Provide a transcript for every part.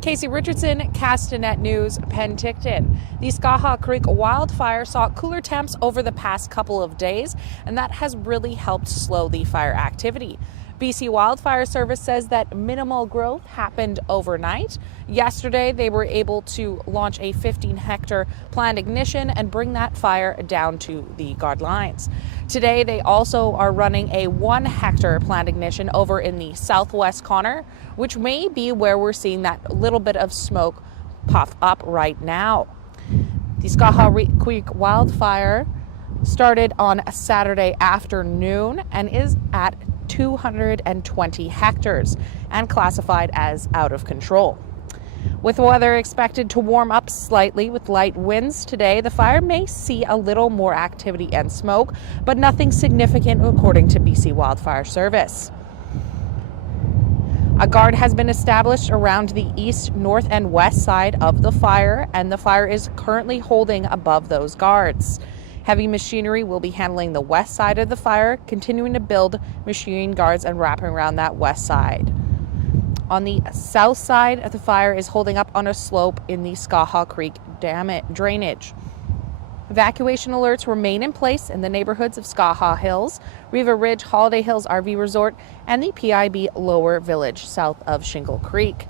Casey Richardson, Castanet News, Penticton. The Skaha Creek wildfire saw cooler temps over the past couple of days, and that has really helped slow the fire activity. BC Wildfire Service says that minimal growth happened overnight. Yesterday, they were able to launch a 15-hectare planned ignition and bring that fire down to the guard lines. Today, they also are running a 1-hectare planned ignition over in the southwest corner, which may be where we're seeing that little bit of smoke puff up right now. The Skaha Creek wildfire started on a Saturday afternoon and is at 220 hectares and classified as out of control. With weather expected to warm up slightly with light winds today, the fire may see a little more activity and smoke, but nothing significant according to BC Wildfire Service. A guard has been established around the east, north, and west side of the fire, and the fire is currently holding above those guards. Heavy machinery will be handling the west side of the fire, continuing to build machine guards and wrapping around that west side. On the south side of the fire is holding up on a slope in the Skaha Creek drainage. Evacuation alerts remain in place in the neighborhoods of Skaha Hills, Riva Ridge, Holiday Hills RV Resort, and the PIB Lower Village south of Shingle Creek.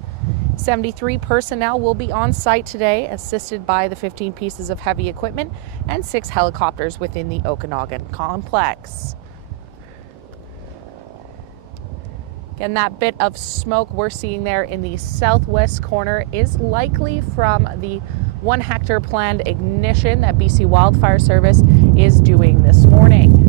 73 personnel will be on site today, assisted by the 15 pieces of heavy equipment and 6 helicopters within the Okanagan complex. Again, that bit of smoke we're seeing there in the southwest corner is likely from the 1-hectare planned ignition that BC Wildfire Service is doing this morning.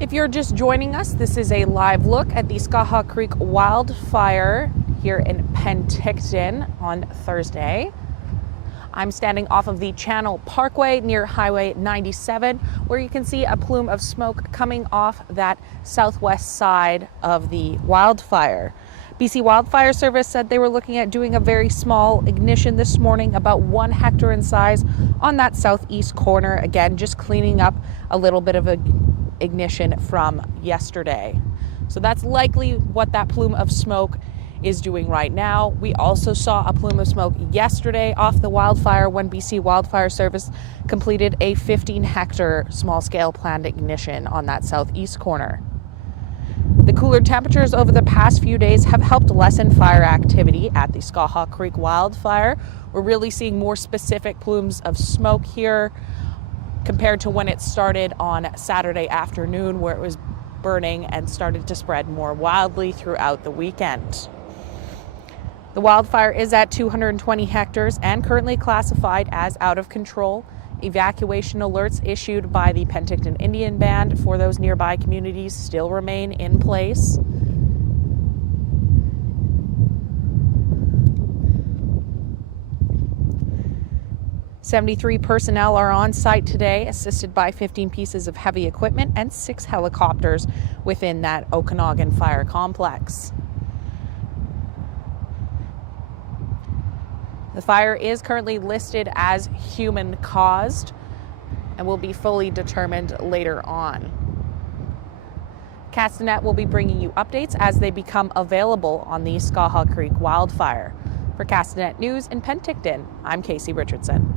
If you're just joining us, this is a live look at the Skaha Creek wildfire here in Penticton on Thursday. I'm standing off of the Channel Parkway near Highway 97, where you can see a plume of smoke coming off that southwest side of the wildfire. BC Wildfire Service said they were looking at doing a very small ignition this morning, about 1 hectare in size, on that southeast corner. Again, just cleaning up a little bit of a ignition from yesterday. So that's likely what that plume of smoke is doing right now. We also saw a plume of smoke yesterday off the wildfire when BC Wildfire Service completed a 15-hectare small-scale planned ignition on that southeast corner. The cooler temperatures over the past few days have helped lessen fire activity at the Skaha Creek wildfire. We're really seeing more specific plumes of smoke here compared to when it started on Saturday afternoon, where it was burning and started to spread more wildly throughout the weekend. The wildfire is at 220 hectares and currently classified as out of control. Evacuation alerts issued by the Penticton Indian Band for those nearby communities still remain in place. "73 personnel are on site today, assisted by 15 pieces of heavy equipment and 6 helicopters within that Okanagan Fire Complex. The fire is currently listed as human-caused and will be fully determined later on. Castanet will be bringing you updates as they become available on the Skaha Creek wildfire. For Castanet News in Penticton, I'm Casey Richardson.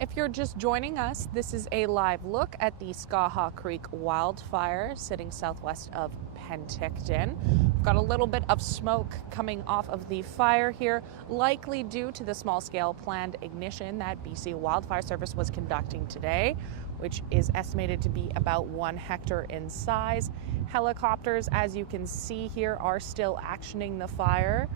If you're just joining us, this is a live look at the Skaha Creek wildfire sitting southwest of Penticton. We've got a little bit of smoke coming off of the fire here, likely due to the small-scale planned ignition that BC Wildfire Service was conducting today, which is estimated to be about 1 hectare in size. Helicopters, as you can see here, are still actioning the fire.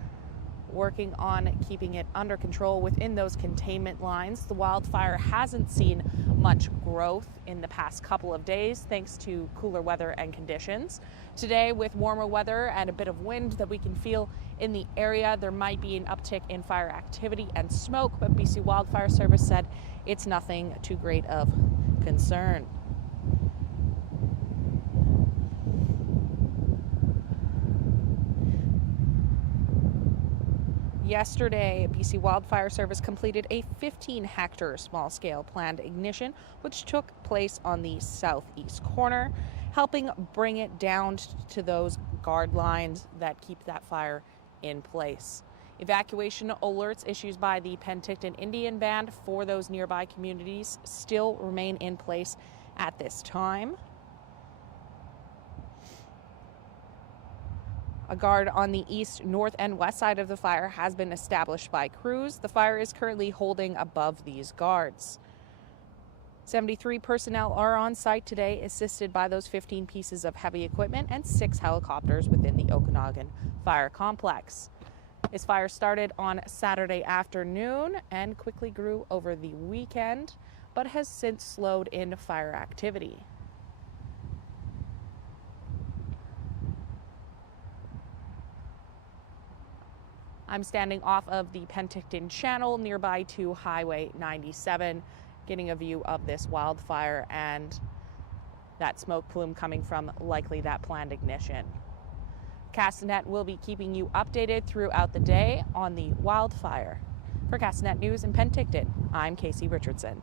working on keeping it under control within those containment lines. The wildfire hasn't seen much growth in the past couple of days thanks to cooler weather and conditions. Today, with warmer weather and a bit of wind that we can feel in the area, there might be an uptick in fire activity and smoke, but BC Wildfire Service said it's nothing too great of concern. Yesterday, BC Wildfire Service completed a 15-hectare small-scale planned ignition, which took place on the southeast corner, helping bring it down to those guard lines that keep that fire in place. Evacuation alerts issued by the Penticton Indian Band for those nearby communities still remain in place at this time. A guard on the east, north, and west side of the fire has been established by crews. The fire is currently holding above these guards. 73 personnel are on site today, assisted by those 15 pieces of heavy equipment and 6 helicopters within the Okanagan Fire Complex. This fire started on Saturday afternoon and quickly grew over the weekend, but has since slowed in fire activity. I'm standing off of the Penticton Channel nearby to Highway 97, getting a view of this wildfire and that smoke plume coming from likely that planned ignition. Castanet will be keeping you updated throughout the day on the wildfire. For Castanet News in Penticton, I'm Casey Richardson.